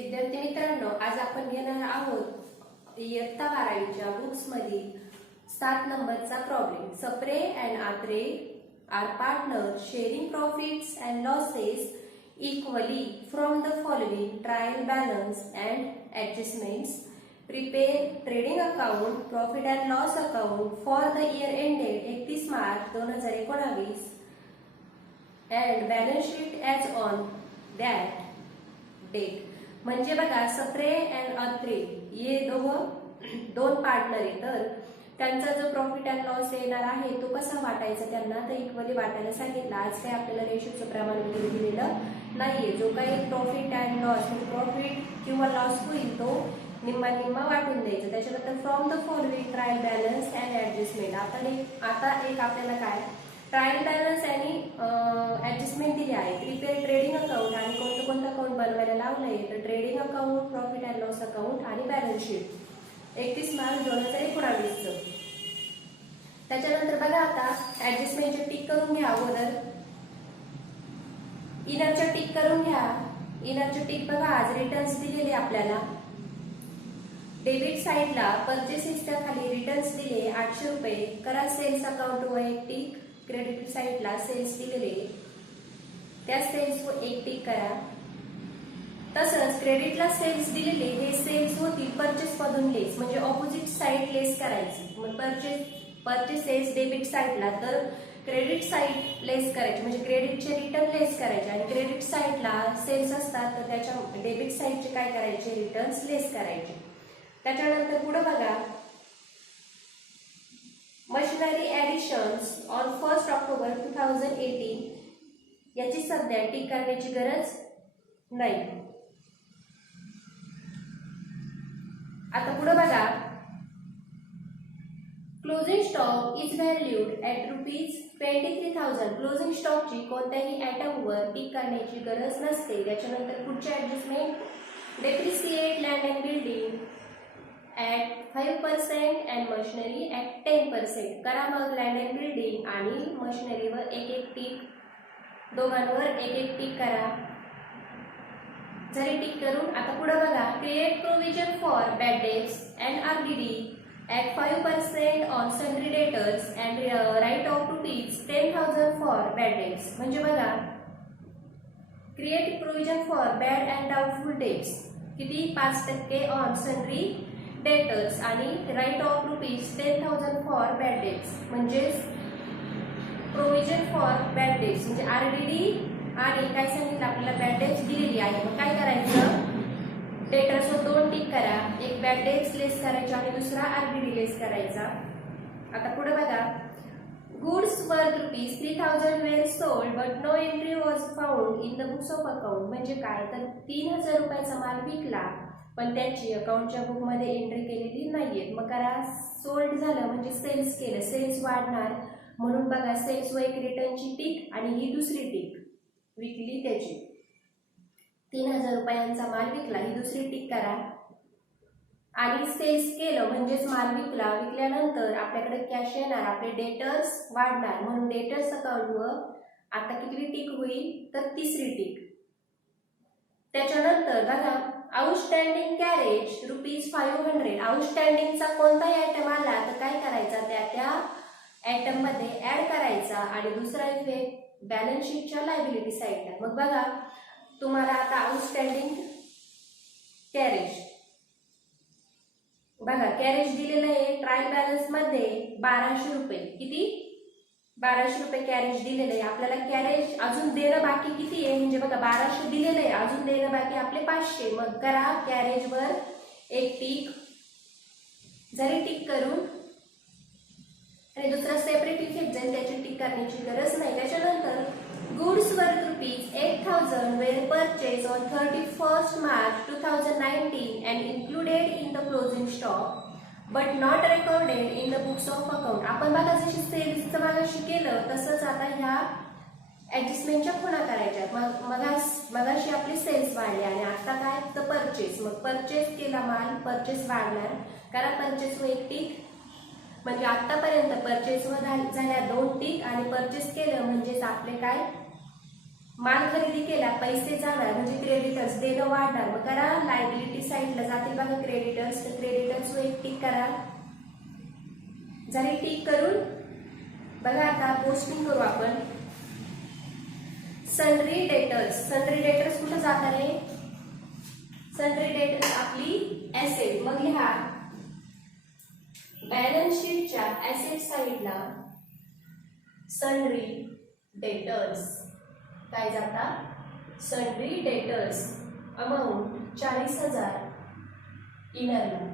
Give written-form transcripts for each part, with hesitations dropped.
विद्यार्थी मित्रांनो, आज आपण घेणार आहोत इयत्ता 12वीच्या बुक्स मधील 7 नंबरचा problem. Sapre and Atre are partners sharing profits and losses equally from the following trial balance and adjustments. Prepare trading account, profit and loss account for the year ended 31 March 2019 and balance sheet as on that date. म्हणजे बघा, Sapre and Atre हे दोन partner आहे, तर त्यांचा जो profit and loss येणार आहे तो कसा वाटायचा त्यांना, तर इक्वली वाटायला सांगितलं. आज काही आपल्याला रेशोचं प्रमाण वगैरे दिलेलं नाहीये. जो काही प्रॉफिट अँड लॉस म्हणजे प्रॉफिट किंवा लॉस होईल तो निम्मा निम्मा वाटून द्यायचा. त्याच्यानंतर from the following trial balance and adjustment. आता एक आपल्याला काय ट्रायल बॅलन्स आणि ऍडजस्टमेंट दिली आहे. प्रिपेअर ट्रेडिंग अकाउंट आणि कोणतं अकाउंट बनवायला लावलंय, तर trading account, profit and loss account आणि बॅलन्स शीट 31 मार्च 2019. त्याच्यानंतर बघा, आता ऍडजस्टमेंटचे टिक करून घ्या. अगोदर इनरच्या टिक करून घ्या. इनरचे टिक बघा, आज रिटर्न्स दिलेले आपल्याला. डेबिट साइडला परचेसेसच्या खाली रिटर्न्स दिले 800 रुपये. करा सेल्स अकाउंट वर एक टिक. क्रेडिट साइडला सेल्स दिलेले, त्या सेल्स वर एक टिक करा. तसंच क्रेडिटला सेल्स दिलेले हे सेल्स होतील परचेस मधून लेस, म्हणजे ऑपोजिट साइड लेस करायची. मग परचेस सेल्स डेबिट साइडला, तर क्रेडिट साइड लेस करायची, म्हणजे क्रेडिटचे रिटर्न लेस करायचे. आणि क्रेडिट साइडला सेल्स असतात तर त्याच्या डेबिट साइडचे काय करायचे, रिटर्न्स लेस करायचे. त्याच्यानंतर पुढे बघा, मशिनरी ऍडिशन्स ऑन 1 ऑक्टोबर 2018 याची सध्या टिक करण्याची गरज नाही. आता पुढे बघा, closing stock is valued at ₹23,000. Closing स्टॉकची कोणत्याही आयटमवर टिक करण्याची गरज नसते. त्याच्यानंतर पुढचे adjustment, depreciate land and building at 5% and machinery at 10%. करा मग लँड अँड बिल्डिंग आणि मशिनरीवर एक एक टिक, दोघांवर एक एक टिक करा. जरी टिक करून आता पुढे बघा, create provision for bad debts and RDD at 5% on sundry debtors and write off ₹10,000 for bad debts. म्हणजे बघा, create provision for bad and doubtful debts किती, 5% ऑन सन्ड्री डेटर्स आणि write off ₹10,000 for bad debts. म्हणजेच provision for bad debts म्हणजे RDD आणि काय सांगितलं आपल्याला, बॅड डेट्स दिलेली आहे. मग काय करायचं, डेटर्सवर 2 टिक करा. एक बॅड डेट्स लेस करायचा आणि दुसरा आरडीडी लेस करायचा. आता पुढे बघा, goods worth ₹3,000 were sold but no entry was found in the books of account. म्हणजे काय, तर 3,000 रुपयाचा माल विकला पण त्याची अकाउंटच्या बुक मध्ये एंट्री केलेली नाहीये. मग करा, सोल्ड झालं म्हणजे सेल्स केलं, सेल्स वाढणार म्हणून बघा, सेल्स वर एक रिटर्नची टिक आणि ही दुसरी टिक, विकली त्याची 3,000 रुपयांचा माल विकला, ही दुसरी टिक करा. आणि सेल्स केलं म्हणजेच माल विकला, विकल्यानंतर आपल्याकडे कॅश येणार, आपले डेटर्स वाढणार म्हणून डेटर्स अकाउंटवर आता किती टिक होईल, तर तिसरी टिक. त्याच्यानंतर बघा, आउटस्टँडिंग कॅरेज ₹500. आउटस्टँडिंगचा कोणताही आयटम आला तर काय करायचा, त्या आयटम मध्ये ऍड करायचा आणि दुसरा इफेक्ट बॅलन्स शीटच्या लायबिलिटी साइडला. मग बघा, तुम्हाला आता आउटस्टँडिंग कॅरेज बघा, कॅरेज दिलेलं आहे ट्रायल बॅलन्स मध्ये 1,200 रुपये. किती, 1,200 रुपये कॅरेज दिलेलं आहे. आपल्याला कॅरेज अजून देणं बाकी किती आहे, म्हणजे बघा 1,200 दिलेलं आहे, अजून देणं बाकी आपले 500. मग करा, कॅरेजवर एक टिक. जरी टिक करून आणि दुसरा सेपरेट इफेक्ट जाईल, त्याची टिक करण्याची गरज नाही. त्याच्यानंतर goods worth ₹8,000 were purchase on 31 March 2019 and included in the closing stock but not recorded in the books of account. आपण बघा, जशी सेल्सचं मागाशी केलं तसंच आता ह्या ऍडजस्टमेंटच्या खुणा करायच्या. मगाशी आपली सेल्स वाढली आणि आता काय, तर परचेस. मग परचेस केला माल, परचेस वाढणार, करा परचेस वर एक टिक. म्हणजे आतापर्यंत परचेस वर झाल्या 2 टिक आणि परचेस केलं म्हणजेच आपले काय माल खरेदी केला, पैसे जाणार म्हणजे क्रेडिटर्स, देणं वाढणार. मग करा लायबिलिटी साईडला जातील बघा क्रेडिटर्स, तर क्रेडिटर्स वर एक टिक करा. झाली टिक करून बघा आता पोस्टिंग करू आपण. सन्ड्री डेटर्स, सन्ड्री डेटर्स कुठं जाणार आहे? सन्ड्री डेटर्स आपली ऍसेट. मग लिहा बॅलन्स शीटच्या ऍसेट साईडला सन्ड्री डेटर्स काय जातात? Sundry debtors amount 40,000 इनरला.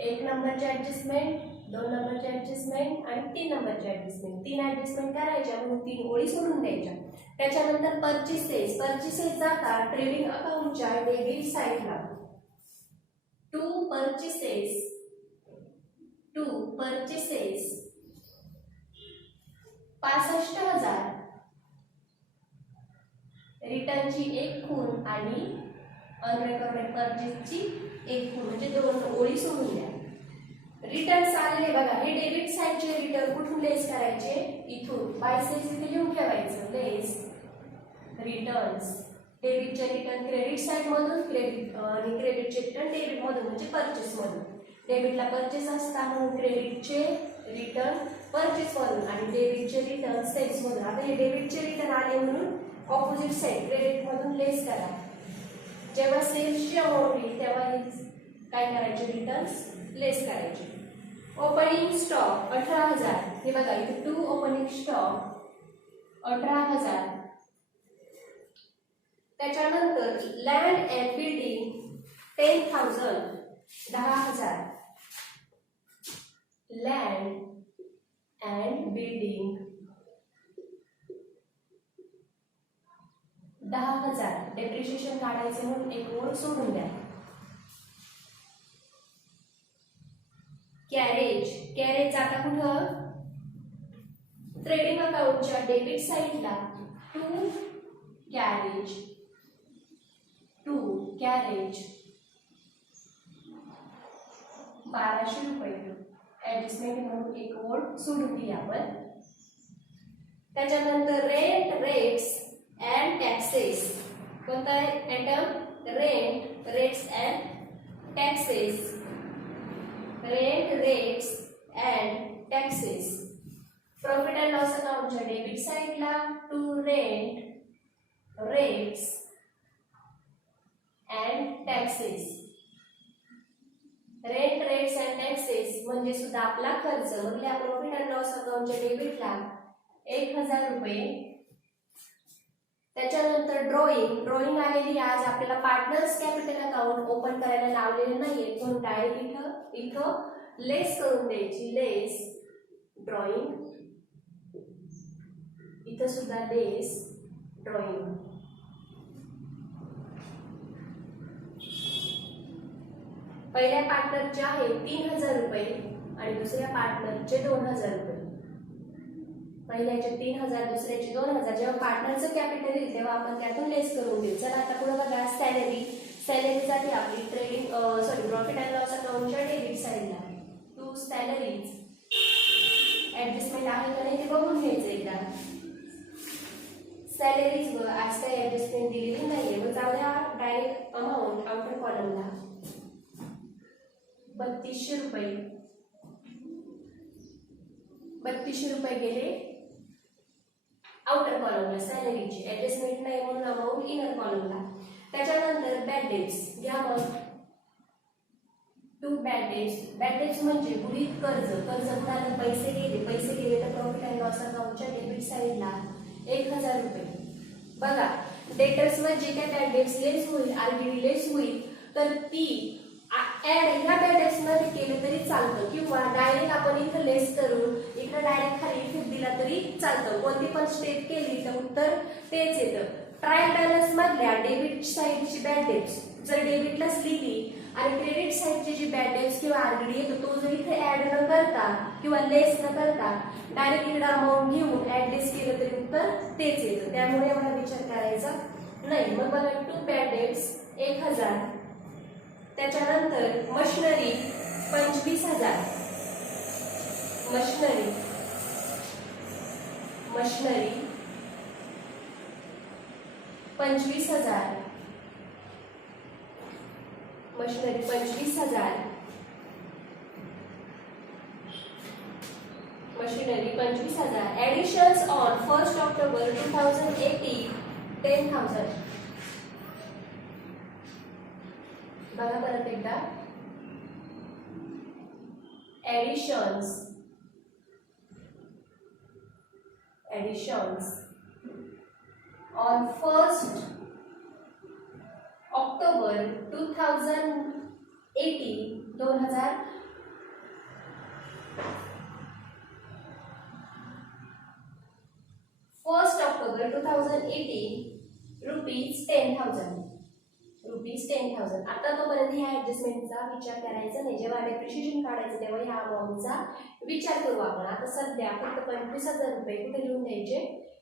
1 नंबरची ऍडजस्टमेंट, 2 नंबरची ऍडजस्टमेंट आणि 3 नंबरची ऍडजस्टमेंट. 3 ऍडजस्टमेंट करायच्या म्हणून 3 ओळी सोडून द्यायच्या. त्याच्यानंतर परचेसेस, परचेसेस जातात ट्रेडिंग अकाउंटच्या डेबिट साईडला. टू परचेसेस 65,000 रिटर्नची 1 खूण आणि अनरेकॉर्डेड परचेसची 1 खूण म्हणजे 2 ओळी सोडून द्या. रिटर्न्स आलेले बघा, हे डेबिट साईडचे रिटर्न कुठून लेस करायचे? इथून बाय सेल्स इथे लिहून ठेवायचं. लेस रिटर्न्स, डेबिटचे रिटर्न क्रेडिट साईड मधून, आणि क्रेडिटचे रिटर्न डेबिट मधून म्हणजे परचेस मधून. डेबिटला परचेस असतात म्हणून क्रेडिटचे रिटर्न परचेस मधून आणि डेबिटचे रिटर्न सेल्स मधून. आता हे डेबिटचे रिटर्न आले म्हणून ऑपोजिट साईड क्रेडिट मधून लेस करा. जेव्हा सेल्सची अमाऊंट येईल तेव्हा काय करायचे? रिटर्न्स लेस करायचे. ओपनिंग स्टॉक 18,000, हे बघा इथे टू ओपनिंग स्टॉक 18,000. त्याच्यानंतर land and building 10,000, 10,000. Land and building 10,000. Depreciation काढायचे म्हणून 1 ओळ सोडून द्या. कॅरेज, कॅरेज जाता कुठं? ट्रेडिंग अकाउंटच्या डेबिट साईडला. टू कॅरेज 1200 रुपये. ऍडजस्टमेंट म्हणून 1 ओळ सोडून दिली आपण. त्याच्यानंतर रेंट, रेट्स अँड टॅक्सेस. कोणता item? Rent, rates and taxes. Rent, rates and taxes. Profit and loss अकाउंटच्या डेबिट साईडला to rent, rates and taxes. Rent, rates and taxes म्हणजे सुद्धा आपला खर्च. मग या प्रॉफिट अँड लॉस अकाउंटच्या डेबिटला 1,000 रुपये. त्याच्यानंतर ड्रॉइंग, ड्रॉइंग आलेली आज आपल्याला पार्टनर्स कॅपिटल अकाउंट ओपन करायला लावलेले नाहीये म्हणून डायरेक्ट इथं लेस करून द्यायची. लेस ड्रॉइंग, इथं सुद्धा लेस ड्रॉइंग. पहिल्या पार्टनरचे आहे 3,000 रुपये आणि दुसऱ्या पार्टनरचे 2,000 रुपये. पहिल्याचे 3,000, दुसऱ्याचे 2,000. जेव्हा पार्टनरचं कॅपिटल येईल तेव्हा आपण त्यातून लेस करून देऊ. चला आता पुढे बघा सॅलरी. सॅलरीसाठी आपली ट्रेडिंग प्रॉफिट अँड लॉस अकाउंटच्या डेबिट साईडला टू सॅलरीज. ऍडजस्टमेंट आहे का नाही ते बघून घ्यायचं एकदा. सॅलरीज वर आज काही ऍडजस्टमेंट दिलेली नाहीये. मग जाऊया डायरेक्ट अमाऊंट आउटर कॉलमला. 3200 रुपये. 3200 रुपये गेले आउटर कॉलमला सॅलरीची. ऍडजस्टमेंट नाही म्हणून अमाऊंट इनर कॉलमला. त्याच्यानंतर बॅड डेट्स घ्या. मग to bad debts. Bad debts म्हणजे बुडीत कर्ज. कर्ज बुडाला पैसे गेले तर प्रॉफिट अँड लॉस अकाउंटच्या डेबिट साईडला 1,000 रुपये. बघा डेटर्स म्हणजे काय बॅड डेट्स लेस होईल, आरबीडी लेस होईल तर ती ऍड ह्या बॅड डेट्स मध्ये केलं तरी चालतं किंवा डायरेक्ट आपण इथं लेस करून इकडे डायरेक्ट खाली इफेक्ट दिला तरी चालतं. कोणती पण स्टेप केली तर उत्तर तेच येतं. ट्रायल बॅलन्स मधल्या डेबिट साईडची बॅड डेट्स जर डेबिटलाच लिहिली आणि क्रेडिट साईडची जी बॅड डेट्स किंवा आरबीडी येतो तो जर इथे ऍड न करता किंवा लेस न करता डायरेक्ट इकडे अमाऊंट घेऊन ऍडजस्ट केलं तरी उत्तर तेच येतं. त्यामुळे एवढा विचार करायचा नाही. मग बघा टू बॅड डेट्स 1,000. त्याच्यानंतर machinery 25,000. Machinery 25,000, machinery 25,000, machinery 25,000. Additions on 1st October 2018 10,000. बघा परत एकदा. Additions on 1st October 2018 1st October 2018 rupees 10,000. आता तोपर्यंत ह्या ऍडजस्टमेंटचा विचार करायचा नाही. जेव्हा डेप्रिशिएशन काढायचं तेव्हा ह्या अमाऊंटचा विचार करू आपण. आता सध्या फक्त 25,000 रुपये कुठे लिहून द्यायचे?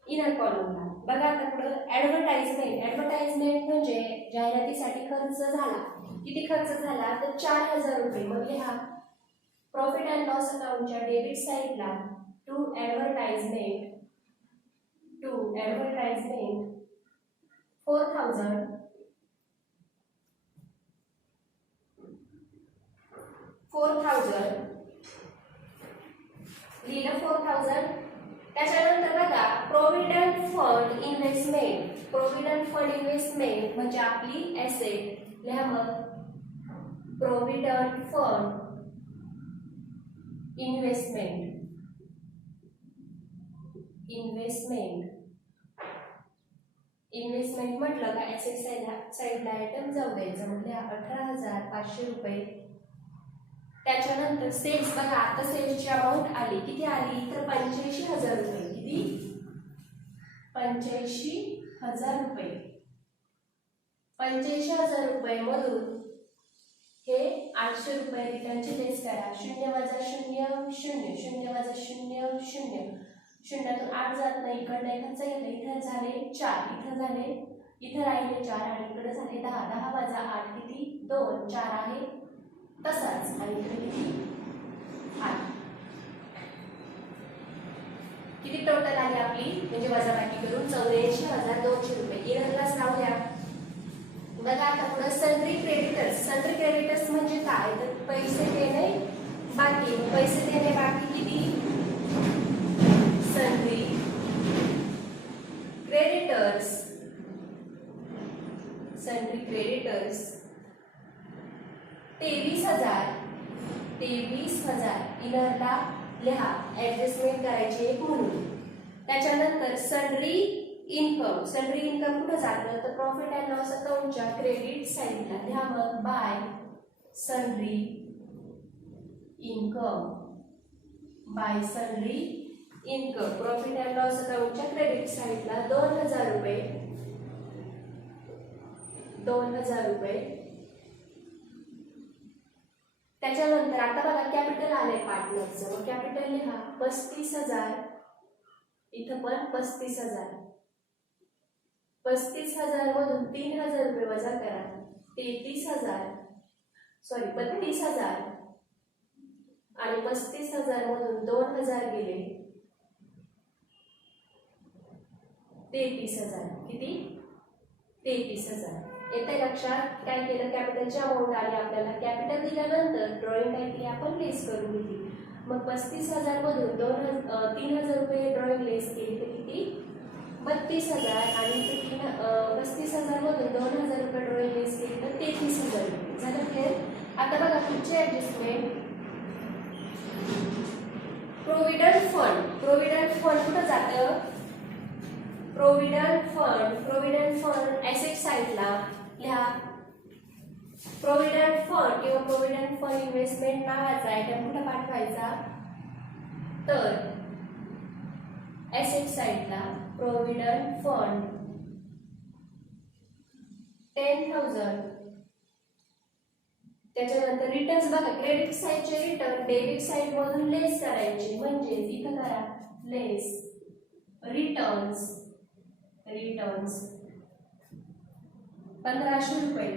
इनर कॉलमला. बघा आता पुढे ऍडव्हर्टाइजमेंट म्हणजे जाहिरातीसाठी खर्च झाला. किती खर्च झाला? तर 4,000 रुपये. मग लिहा प्रॉफिट अँड लॉस अकाउंटच्या डेबिट साइडला टू ऍडव्हर्टाइजमेंट 4,000 लिहिलं 4,000. त्याच्यानंतर बघा प्रोव्हिडंट फंड इन्व्हेस्टमेंट म्हणजे आपली ऍसेट. लिहा मग प्रोव्हिडंट फंड इन्व्हेस्टमेंट म्हटलं का ऍसेट साइडला आयटम जाऊ द्यायचं. म्हणजे 18,500 रुपये. त्याच्यानंतर सेल्स बघा आता सेल्सची अमाऊंट आली. किती आली? तर 85,000 रुपये. किती? 85,000 रुपये. 85,000 रुपये मधून हे 800 रुपये रिटर्नचे लेस करा. 0 वजा 0 0 0 वजा 0 0 शून्यातून 8 जात नाही. इकडे एकाचा गेलं. इथं झाले 4, इथं राहिले 4 आणि इकडे झाले 10. 10 वजा 8 किती? 2. 4 आहे तसाच आणि इकडे किती? 8. किती टोटल आली आपली? म्हणजे वजाबाकी करून 84,200 रुपये. इनरलाच राहूया. बघा आता पुढे सन्ड्री क्रेडिटर्स म्हणजे काय? तर पैसे देणे बाकी. किती? Sundry creditors 23,000. इनरला लिहा ऍडजस्टमेंट करायची एक म्हणून. त्याच्यानंतर सन्ड्री इन्कम कुठं जातं? तर प्रॉफिट अँड लॉस अकाउंटच्या क्रेडिट साइडला. लिहा मग by sundry income profit and loss अकाउंटच्या क्रेडिट साइडला 2,000 रुपये. त्याच्यानंतर आता बघा कॅपिटल आले पार्टनरचं. मग कॅपिटल लिहा 35,000. इथं पण 35,000. 35,000 मधून 3,000 रुपये वजा करा. 32,000 आणि 35,000 मधून 2,000 गेले 33,000. किती? 33,000. येते लक्षात? काय केलं? कॅपिटलची अमाऊंट आली आपल्याला. कॅपिटल दिल्यानंतर ड्रॉइंग काय केली आपण? लेस करून घेतली. मग 35,000 मधून 3,000 रुपये ड्रॉइंग लेस केली तर किती? 32,000 आणि 35,000 मधून 2,000 रुपये ड्रॉइंग लेस केली तर 33,000 रुपये. झालं क्लिअर? आता बघा पुढचे ऍडजस्टमेंट प्रोव्हिडंट फंड कुठं जातं? प्रोव्हिडंट फंड ऍसेट साइडला लिहा प्रोव्हिडंट फंड किंवा प्रोव्हिडंट फंड इन्व्हेस्टमेंट नावाचा आयटम कुठं पाठवायचा? तर ऍसेट साइडला प्रोव्हिडंट फंड 10,000. त्याच्यानंतर रिटर्न्स बघा क्रेडिट साइडचे रिटर्न डेबिट साइड मधून लेस करायचे. म्हणजे इथं करा लेस रिटर्न्स 1,500 रुपये.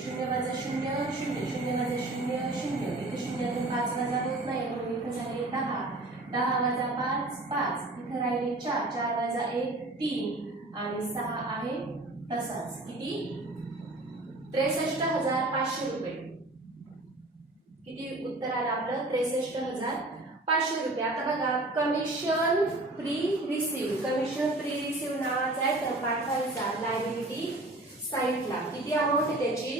0 वजा 0 0 0 वजा 0 0. इथे 0 5 वजा होत नाही म्हणून इथं झाले 10. 10 वजा 5 5. इथे राहिले 4, 4 वजा 1 3 आणि 6 आहे तसाच. किती? 63,500 रुपये. किती उत्तर आलं आपलं? 63,500 रुपये. आता बघा commission pre receive. Commission pre receive नावाचा आहे तर पाठवायचा लायबिलिटी साईडला. किती अमाऊंट आहे त्याची?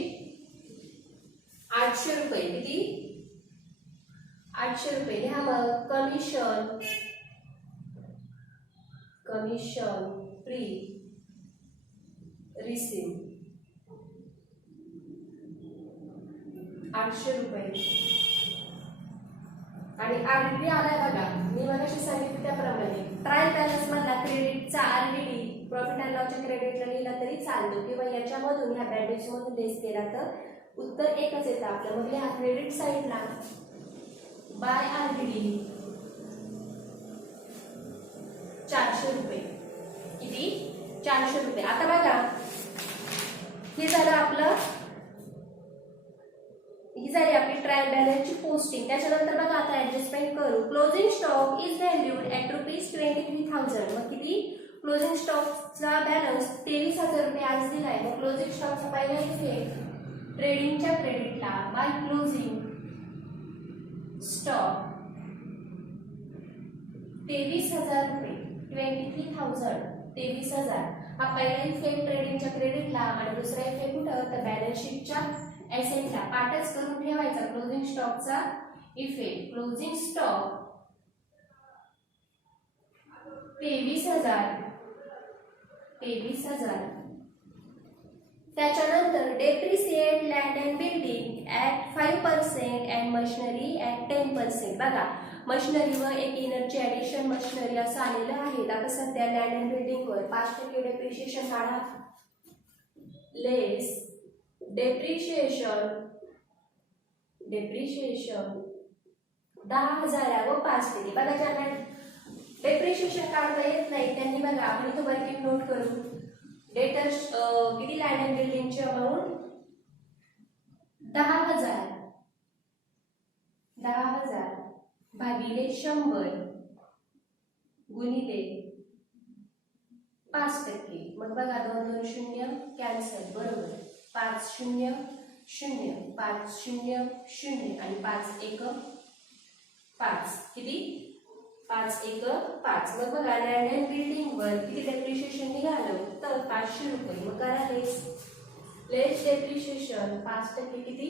800 रुपये. किती? 800 रुपये. लिहा मग कमिशन प्री रिसीव्ह 800 रुपये. आणि आरडीडी आलाय बघा. मी मगाशी सांगितलं त्याप्रमाणे ट्रायल बॅलन्स मधला क्रेडिटचा आरडीडी प्रॉफिट अँड लॉसच्या क्रेडिटला लिहिला तरी चालतो किंवा याच्यामधून ह्या बॅलेन्स मधून लेस केला तर उत्तर एकच येतं आपलं. मग लिहा क्रेडिट साईडला बाय आरडीडी 400 रुपये. किती? 400 रुपये. आता बघा हे झालं आपलं, ही झाली आपली ट्रायल बॅलन्सची पोस्टिंग. त्याच्यानंतर बघा आता ऍडजस्टमेंट करू. Closing stock is valued at ₹23,000. मग किती? क्लोजिंग स्टॉकचा बॅलन्स 23,000 रुपये आज दिलाय. मग क्लोजिंग स्टॉकचा पहिला इफेक्ट ट्रेडिंगच्या क्रेडिटला बाय क्लोजिंग स्टॉक 23,000 रुपये. 23,000 23,000 हा पहिला इफेक्ट ट्रेडिंगच्या क्रेडिटला आणि दुसरा इफेक्ट कुठं तर बॅलन्स शीटच्या एसेटला. पाठच करून ठेवायचा क्लोजिंग स्टॉकचा इफेक्ट. Closing stock 23,000. त्याच्यानंतर depreciate land and building at 5% and machinery at 10%. बघा मशिनरी व एक इनरची ॲडिशन मशिनरी असं आलेलं आहे. आता सध्या लँड अँड बिल्डिंगवर 5% डेप्रिशिएशन काढा. लेस डेप्रिशिएशन 10,000 व 5%. बघा ज्यांना डेप्रिशिएशन काढता येत नाही त्यांनी बघा आपण इथं वर्किंग नोट करू. डेटर्स किती लँड अँड बिल्डिंगची अमाऊंट 10,000 भागिले 100 गुणिले 5%. मग बघा 2 2 0 कॅन्सल. बरोबर 5 0 0 5 0 0 आणि 5 1 5. किती? 5 1 5. मग बघा लँड अँड बिल्डिंग वर किती डेप्रिशिएशन निघालं तर 500 रुपये. मग करा लेस डेप्रिशिएशन 5% किती?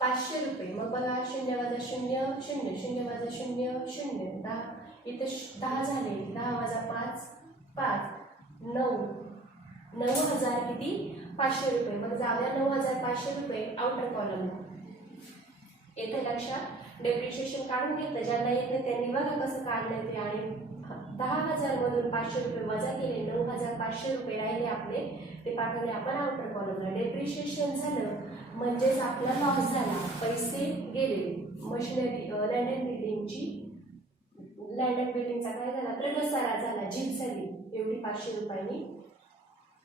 500 रुपये. मग बघा 0 वजा 0 0 0 वजा 0 0 10. इथे 10 झाले. 10 वजा 5 5 9 9,000 किती? 500 रुपये. मग जाऊया 9,500 रुपये आउटर कॉलम. येथे लक्षात डेप्रिशिएशन काढून घेतलं. ज्यांना येत नाही त्यांनी बघा कसं काढलं ते. आणि 10,000 मधून 500 रुपये वजा केले. 9,500 रुपये राहिले आपले. ते पाठवले आपण आउटर कॉलमला. डेप्रिशिएशन झालं म्हणजेच आपला लॉस झाला. पैसे गेले. मशिनरी लँड अँड बिल्डिंगचा काय झाला तर घसारा झाला. झीज झाली एवढी 500 रुपयांनी.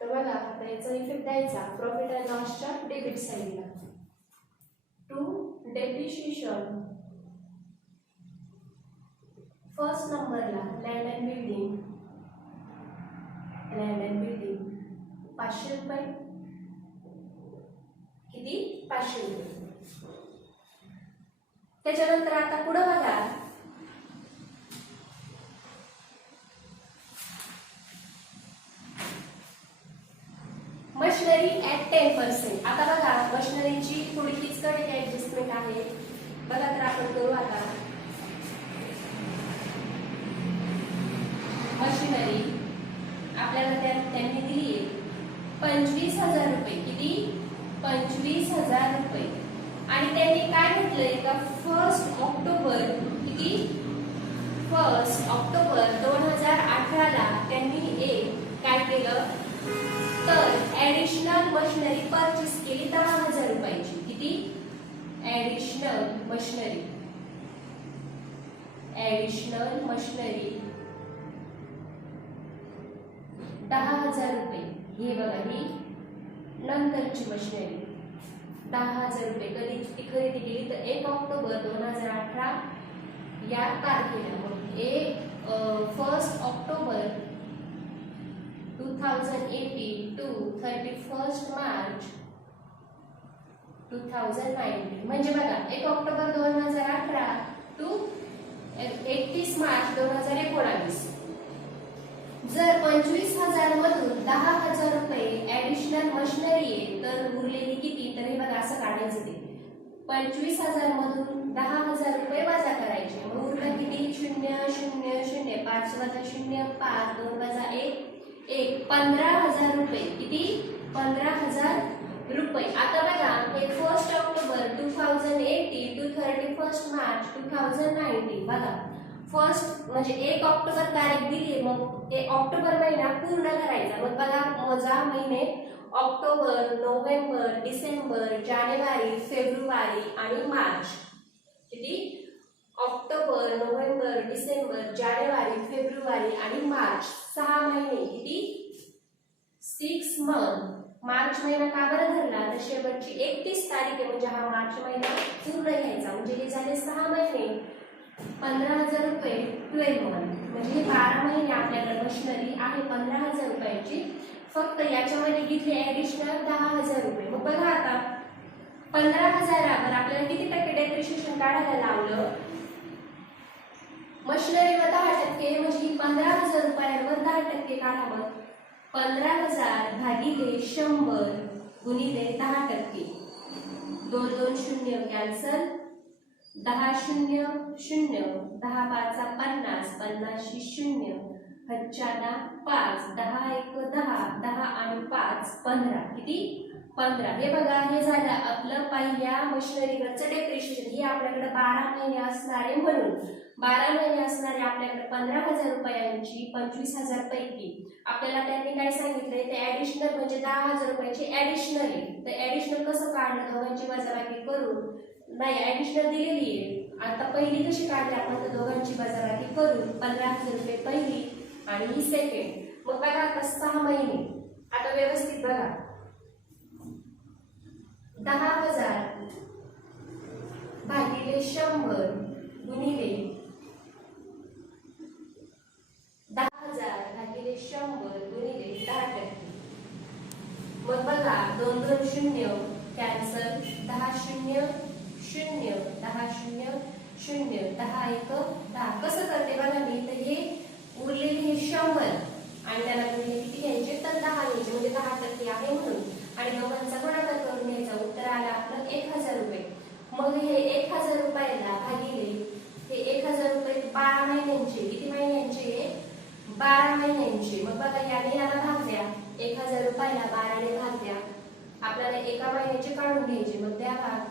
तर बघा आता याचा इफेक्ट द्यायचा प्रॉफिट अँड लॉसच्या डेबिट साईडला. टू डेप्रिशिएशन फर्स्ट नंबरला लँड अँड बिल्डिंग 500 रुपये. किती? 500 रुपये. त्याच्यानंतर आता पुढे बघा मशिनरी ॲट 10%. आता बघा मशिनरीची थोडी किचकट ऍडजस्टमेंट आहे. बघा तर आपण करू आता. मशिनरी आपल्याला त्यांनी दिली आहे 25,000 रुपये. किती? 25,000 रुपये. आणि त्यांनी काय म्हटलंय का 1 ऑक्टोबर किती? 1 ऑक्टोबर 2018 त्यांनी काय केलं तर ऍडिशनल मशिनरी परचेस केली 10,000 रुपयाची. किती? ऍडिशनल मशिनरी 10,000 रुपये. हे बघा ही नंतरची मशिनरी 10,000 रुपये. कधी ती खरेदी केली तर 1 ऑक्टोबर 2018 या तारखेला. मग 1 October 2018 to 31 March 2019 म्हणजे बघा 1 ऑक्टोबर 2018 टू 31 मार्च 2019. जर 25,000 मधून 10,000 रुपये ऍडिशनल मशिनरी आहे तर उरलेली किती, तर हे बघा असं काढायचं ते 25,000 मधून 10,000 रुपये वजा करायचे. मग उरलं किती 0 0 0 5 वजा 0 5 2 वजा 1 1 15,000 रुपये. किती 15,000 रुपये. आता बघा हे 1 ऑक्टोबर 2018 टू 31 मार्च 2019 बघा फर्स्ट म्हणजे 1 ऑक्टोबर तारीख दिली, मग ऑक्टोबर महिना पूर्ण करायचा. मग बघा मोजा महिने ऑक्टोबर नोव्हेंबर डिसेंबर जानेवारी फेब्रुवारी आणि मार्च. किती ऑक्टोबर नोव्हेंबर डिसेंबर जानेवारी फेब्रुवारी आणि मार्च 6 महिने. किती 6 मंथ. मार्च महिना का बरं धरला तर शेवटची 31 तारीख आहे म्हणजे हा मार्च महिना पूर्ण घ्यायचा. म्हणजे हे झाले 6 महिने 15,000 रुपये 12 मंथ. म्हणजे हे 12 महिने आपल्याकडे मशिनरी आहे 15,000 रुपयाची. फक्त याच्यामध्ये घेतले ऍडिशनल 10,000 रुपये. मग बघा आता 15,000वर आपल्याला किती टक्के डेप्रिशिएशन काढायला लावलं. मशिनरीवर 10% म्हणजे ही 15,000 रुपयांवर 10% काढा. मग 15,000 भागिले 100 गुणिले 10%. 2 2 0 कॅन्सल. 10 0 0 10 5 50 50 0 5 5 10 1 10 10 आणि 5 15. किती 15. हे बघा हे झालं आपलं पहिल्या मशिनरीवरचं डेप्रिशिएशन. हे आपल्याकडे 12 महिने असणारे म्हणून 12 महिने असणारे आपल्याकडे 15,000 रुपयांची 25,000 पैकी आपल्याला त्यांनी काय सांगितलंय ते ऍडिशनल म्हणजे 10,000 रुपयाची ऍडिशनल आहे. तर ऍडिशनल कसं काढलं दोघांची वजाबाकी करून नाही ऍडिशनल दिलेली आहे. आता पहिली कशी काढली आपण तर दोघांची वजाबाकी करून 15,000 रुपये पहिली आणि ही सेकंड. मग बघा आता 6 महिने. आता व्यवस्थित बघा 10,000 भागिले 100 गुणिले 10,000 भागिले 100 गुणिले 10%. मग बघा 2 2 0 कॅन्सल. 10 0 0 10 0 0 10 1 10. कसं करते बघा मी तर हे उरलेले हे 100 आणि त्याला गुणिले किती घ्यायचे तर 10 घ्यायचे म्हणजे 10% आहे म्हणून. आणि दोघांचा गुणाकार करून घ्यायचा. उत्तर आलं आपलं 1,000 रुपये. मग हे 1,000 रुपयाला भागिले हे 1,000 रुपये 12 महिन्यांचे. किती महिन्यांचे 12 महिन्यांचे. मग बघा याने याला भाग द्या. 1,000 रुपयाला 12 ने भाग द्या. आपल्याला एका महिन्याचे काढून घ्यायचे. मग द्या भाग.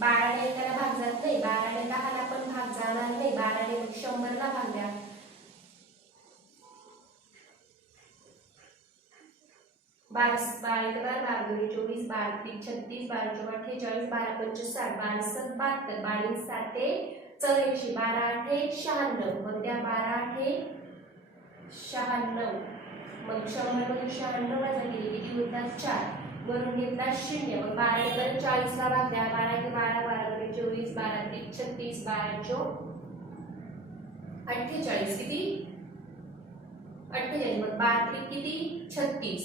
12 ने एकाला भाग जात नाही. 12 ने 10 ला पण भाग जाणार नाही. 12 ने 100 ला भाग द्या. 12 12 12 24 12 36 12 44 12 45 12 7 72 12 7 84 12 8 96. मग त्या 12 8 96. मग 100 मधून 96 वजा केली किती होतात 4. वरून घेतला 0. मग 12 ने 40 ला भाग द्या. 12 12 12 24 12 36 12 48 किती 48. मग 12 किती 36.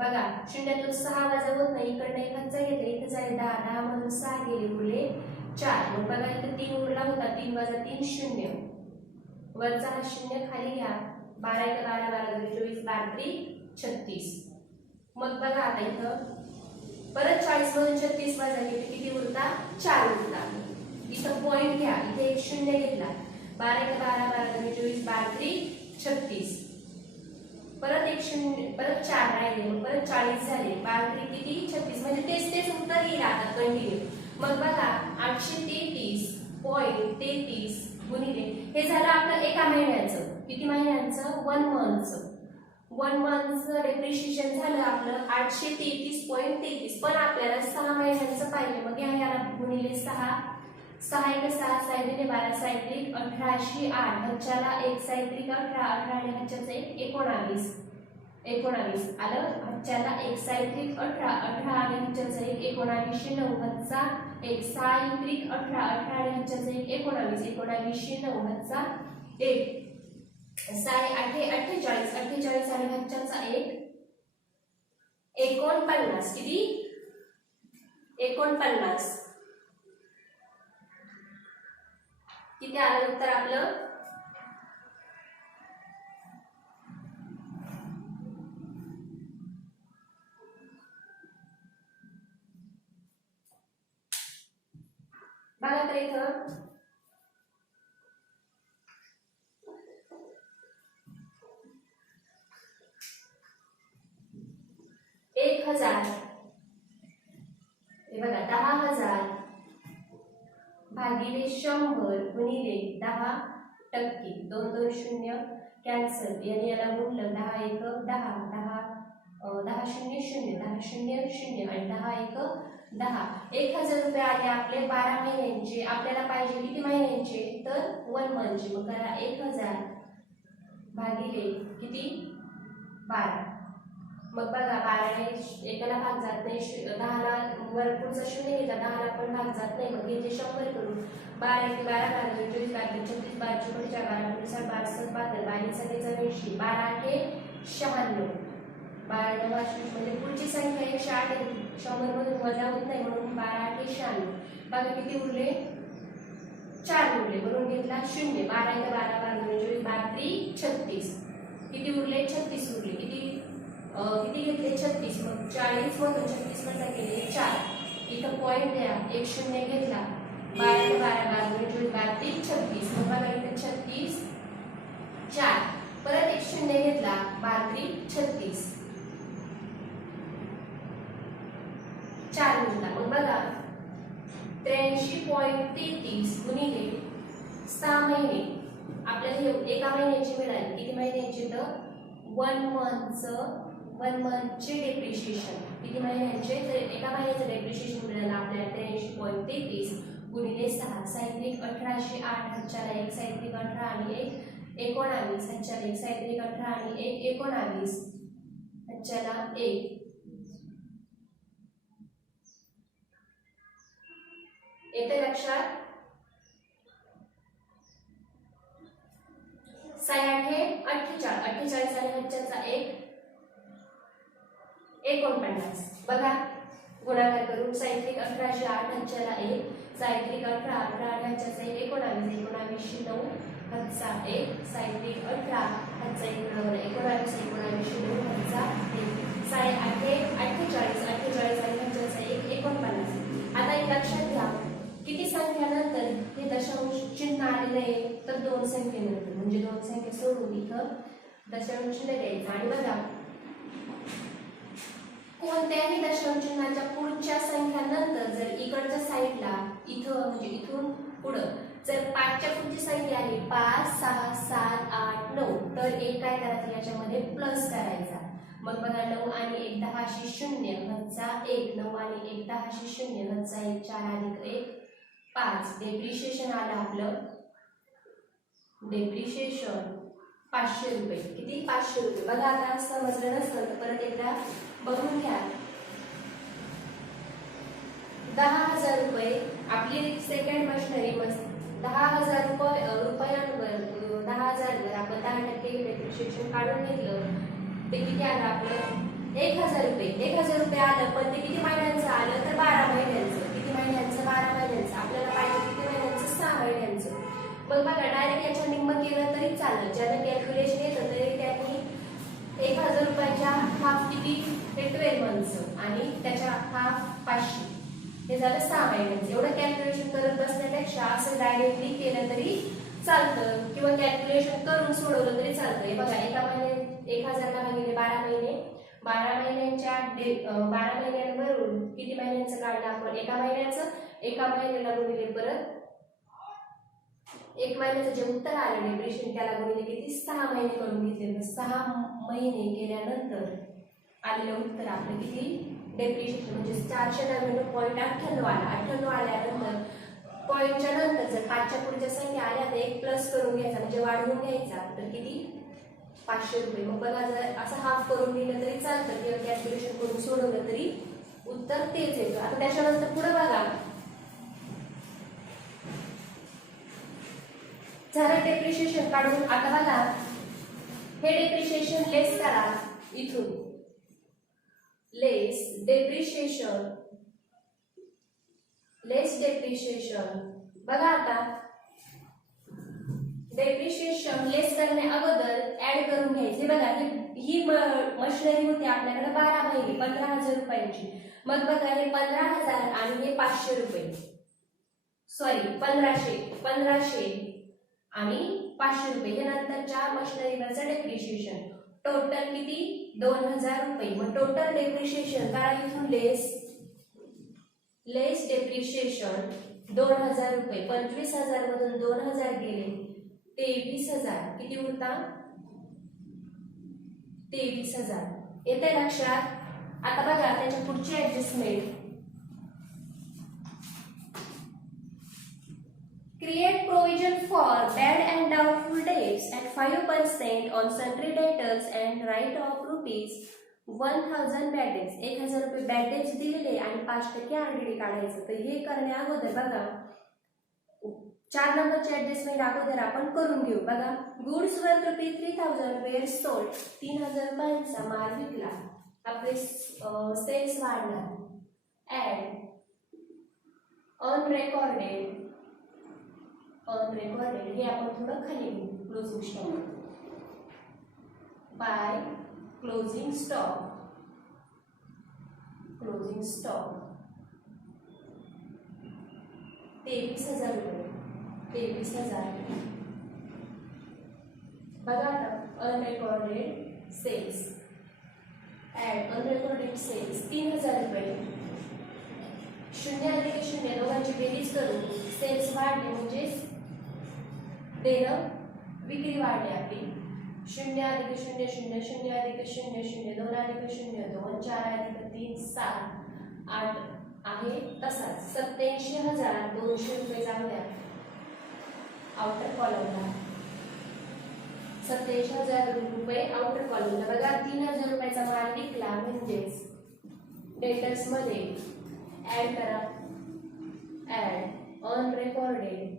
बघा शून्यातून 6 वजा होत नाही. इकडनं 1 घेतला इथे झाले 10 10 मधून 6 गेले उरले 4. मग बघा इथे 3 उरला होता. 3 वजा 3 0. वरचा हा 0 खाली घ्या. 12 1 12 12 24 12 36. मग बघा आता इथं परत 40 मधून 36 वजा केले किती उरता 4 उरता. इथं पॉइंट घ्या. इथे एक 0 घेतला. 12 1 12 12 24 12 36. परत एक 0 परत 4 राहिले. मग परत 40 झाले. 12 किती 36. म्हणजे तेच उत्तर येईल आता कंटिन्यू. मग बघा 833.33 गुणिले हे झालं आपलं एका महिन्याचं. किती महिन्यांचं 1 मंथचं. 1 मंथचं डेप्रिशिएशन झालं आपलं 833.33. पण आपल्याला 6 महिन्यांचं पाहिजे. मग याला गुणिले 6 6 1 6 6 2 12 6 1 18 8 हच्च्याला 1 6 1 18 18 आणि हच्च्याचं 1 19 19 आलं. हच्च्याला 1 6 1 18 18 आणि हच्च्याचं 1 19 9 हच्चा 1 6 × 18 18 आणि ह्याच्याचा 1 19 19 9 ह्याचा 1 6 8 48 48 आणि ह्याच्याचा 1 49 किती 49 किती आलं उत्तर आपलं बघा तर इथं 1000 हे बघा 10,000 भागिले 100 गुणिले 10%. 2 2 0 कॅन्सल याने याला गुणलं 10 1 10 10 10 0 0 10 0 0 आणि 10 1 10 1000 रुपये आले आपले 12 महिन्यांचे. आपल्याला पाहिजे किती महिन्यांचे तर 1 मंथचे. मग करा 1000 भागिले किती 12. मग बघा 12 ने एकाला भाग जात नाही 10 ला वर पुढचा 0 घेतला 10 ला पण भाग जात नाही. मग इथे 100 करून 12 × 12 12 24 12 36 12 चोपडच्या 12 60 12 72 12 84 12 8 96 12 9 म्हणजे पुढची संख्या 108 100 मधून वजा होत नाही म्हणून 12 8 96. बघा किती उरले 4 उरले म्हणून घेतला 0. 12 × 12 12 24 12 36 किती उरले 36 उरले. किती घेतले 36. मग 40 मधून 36 वजा केले 4. इथं पॉईंट द्या 1 0 घेतला 12 × 12 12 24 12 36. मग बघा इथे 36 4 परत 1 0 घेतला 12 36 4 घेतला. मग बघा 83.33 गुणिले 6 महिने आपल्याला एका महिन्याची मिळाली. किती महिन्याची तर 1 मंथचे डेप्रिशिएशन. किती महिन्यांचे तर एका महिन्याचं डेप्रिशिएशन मिळालं आपल्याला 83.33 गुणिले 6 साहित्रिक 1808 ह्याच्याला 1 साहित्रिक 18 आणि 1 19 ह्याच्याला 1 साहित्रिक 18 आणि 1 19 ह्याच्याला 1 येते लक्षात 6 8 48 आणि ह्याच्याचा 1 49. बघा गुणाकार करून साहित्रिक 1808 ह्याच्याला 1 साहित्रिक 18 18 आणि ह्याच्याचा 1 19 19 9 ह्याचा 1 साहित्रिक 18 ह्याचा 1 19 19 9 ह्याचा 1 6 8 48 48 आणि ह्याच्याचा 1 49. आता एक लक्षात घ्या किती संख्यानंतर हे दशांश चिन्ह आलेले आहे तर 2 संख्येनंतर म्हणजे 2 संख्या सोडून इथं दशांश चिन्ह द्यायचं. आणि बघा कोणत्याही दशांश चिन्हाच्या पुढच्या संख्यानंतर जर इकडच्या साईडला इथं म्हणजे इथून पुढं जर 5 च्या पुढची संख्या आली 5 6 7 8 9 तर एक काय करायचं याच्यामध्ये प्लस करायचा. मग बघा 9 आणि 1 10 0 ह्याचा 1 9 आणि 1 10 0 ह्याचा 1 4 अधिक 1 5. डेप्रिशिएशन आलं आपलं डेप्रिशिएशन 500 रुपये. किती 500 रुपये. बघा आता समजलं नसतं तर परत एकदा बघून घ्या. 10,000 रुपये आपली सेकंड मशिनरी 10,000 रुपयांवर 10,000 वर आपण 10% डेप्रिशिएशन काढून घेतलं ते किती आलं आपलं 1,000 रुपये. 1,000 रुपये आलं पण ते किती महिन्यांचं आलं तर 12 महिन्यांचं. किती महिन्यांचं 12 महिन्यांचं. आपल्याला पाहिजे किती महिन्यांचं 6 महिन्यांचं. मग बघा डायरेक्ट याच्या निम्म केलं तरी चालेल. ज्यानं कॅल्क्युलेशन येतं तरी त्यांनी 1,000 रुपयाच्या हाफ किती ते 12 मंथचं आणि त्याच्या हाफ 500 हे झालं 6 महिन्यांचं. एवढं कॅल्क्युलेशन करत बसण्यापेक्षा असं डायरेक्टली केलं तरी चालतं किंवा कॅल्क्युलेशन करून सोडवलं तरी चालतं. हे बघा एका महिन्यात 1,000 ला भागिले 12 महिने 12 महिन्यांच्या 12 महिन्यांवरून किती महिन्यांचं काढलं आपण एका महिन्याला गुणिले परत 1 महिन्याचं जे उत्तर आलं डेप्रिशिएशन त्याला गुणिले किती 6 महिने करून घेतले. 6 महिने केल्यानंतर आलेलं उत्तर आपलं किती डेप्रिशिएशन म्हणजे 499.98 आला. 98 आल्यानंतर पॉईंटच्या नंतर जर 5 च्या पुढच्या संख्या आल्या तर 1 प्लस करून घ्यायचा म्हणजे वाढवून घ्यायचा तर किती 500 रुपये. मग बघा जर असं हाफ करून दिलं तरी चालतं किंवा कॅल्क्युलेशन करून सोडवलं तरी उत्तर तेच येतं. आता त्याच्यानंतर पुढे बघा झालं डेप्रिशिएशन काढून. आता बघा हे डेप्रिशिएशन लेस करा इथून. लेस डेप्रिशिएशन बघा. आता डेप्रिशिएशन लेस करण्या अगोदर ऍड करून घ्यायचे. बघा ही मशिनरी होती आपल्याकडे 12 महिने 15,000 रुपयांची. मग बघा हे 15,000 आणि हे 500 रुपये, सॉरी 1500 आणि 500 रुपये हे नंतरच्या मशिनरीवरचं डेप्रिशिएशन. टोटल किती 2000 रुपये. मग टोटल डेप्रिशिएशन करा इथून लेस डेप्रिशिएशन 2000 रुपये. 25,000 मधून 2000 गेले 23,000. किती उरता 23,000. येते लक्षात. आता बघा त्याच्या पुढची adjustment. Create provision for bad and doubtful debts at 5% on sundry debtors and write off ₹1,000 bad debts. 1,000 रुपये bad debts दिलेले आणि 5% RDD काढायचं. तर हे करण्या अगोदर बघा 4 नंबरची ऍडजस्टमेंट अगोदर आपण करून घेऊ. बघा गुड्स वर्थ ₹3,000 वेअर सोल्ड. 3,000 रुपयांचा माल विकला. आपले सेल्स वाढला. ऍड अनरेकॉर्डेड हे आपण थोडं खाली घेऊ. Closing stock by closing stock 23,000 रुपये. 23,000. बघा आता अनरेकॉर्डेड सेल्स. ऍड अनरेकॉर्डेड सेल्स 3,000 रुपये. 0 अधिक 0 दोघांची बेरीज करून सेल्स वाढले म्हणजे देणं विक्री वाढली आपली. 0 अधिक 0 0 0 अधिक 0 0 2 अधिक 0 2 4 अधिक 3 7 8 आहे तसाच 87,200 रुपये जाऊया आउटर कॉलमला. 87,000 रुपये आउटर कॉलमला. बघा 3,000 रुपयाचा माल विकला म्हणजेच डेटर्स मध्ये ऍड करा. ऍड अनरेकॉर्डेड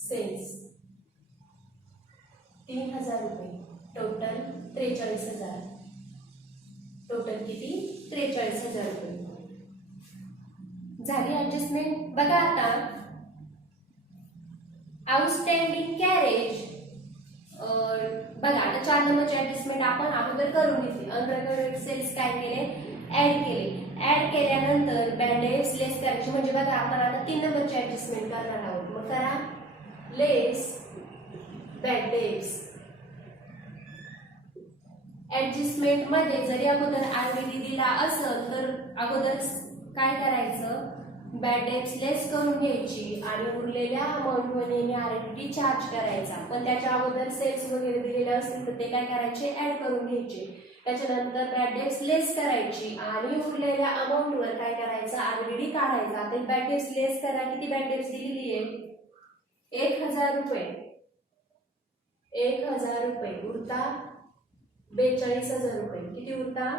सेल्स 3,000 रुपये. टोटल 43,000. टोटल किती 43,000 रुपये झाली ऍडजस्टमेंट. बघा आता आउटस्टँडिंग कॅरेज. बघा आता 4 नंबरची ऍडजस्टमेंट आपण अगोदर करून घेतली. अनरेकॉर्डेड सेल्स काय केले ऍड केले. ऍड केल्यानंतर बॅड डेब्ट्स लेस करायचे. म्हणजे बघा आपण आता 3 नंबरची ऍडजस्टमेंट करणार आहोत. मग करा लेस बॅड डेब्ट्स. ऍडजस्टमेंट मध्ये जरी अगोदर RDD दिला असेल तर अगोदर काय करायचं बॅड डेब्ट्स लेस करून घ्यायची आणि उरलेल्या अमाऊंटवर नेहमी RDD चार्ज करायचा. पण त्याच्या अगोदर सेल्स वगैरे दिलेले असतील तर ते काय करायचे ऍड करून घ्यायचे. त्याच्यानंतर बॅड डेब्ट्स लेस करायची आणि उरलेल्या अमाऊंटवर काय करायचं RDD काढायचा. तर बॅड डेब्ट्स लेस करा. किती बॅड डेब्ट्स दिलेली आहे 1,000 रुपये. 1,000 रुपये उरता 42,000 रुपये. किती उरता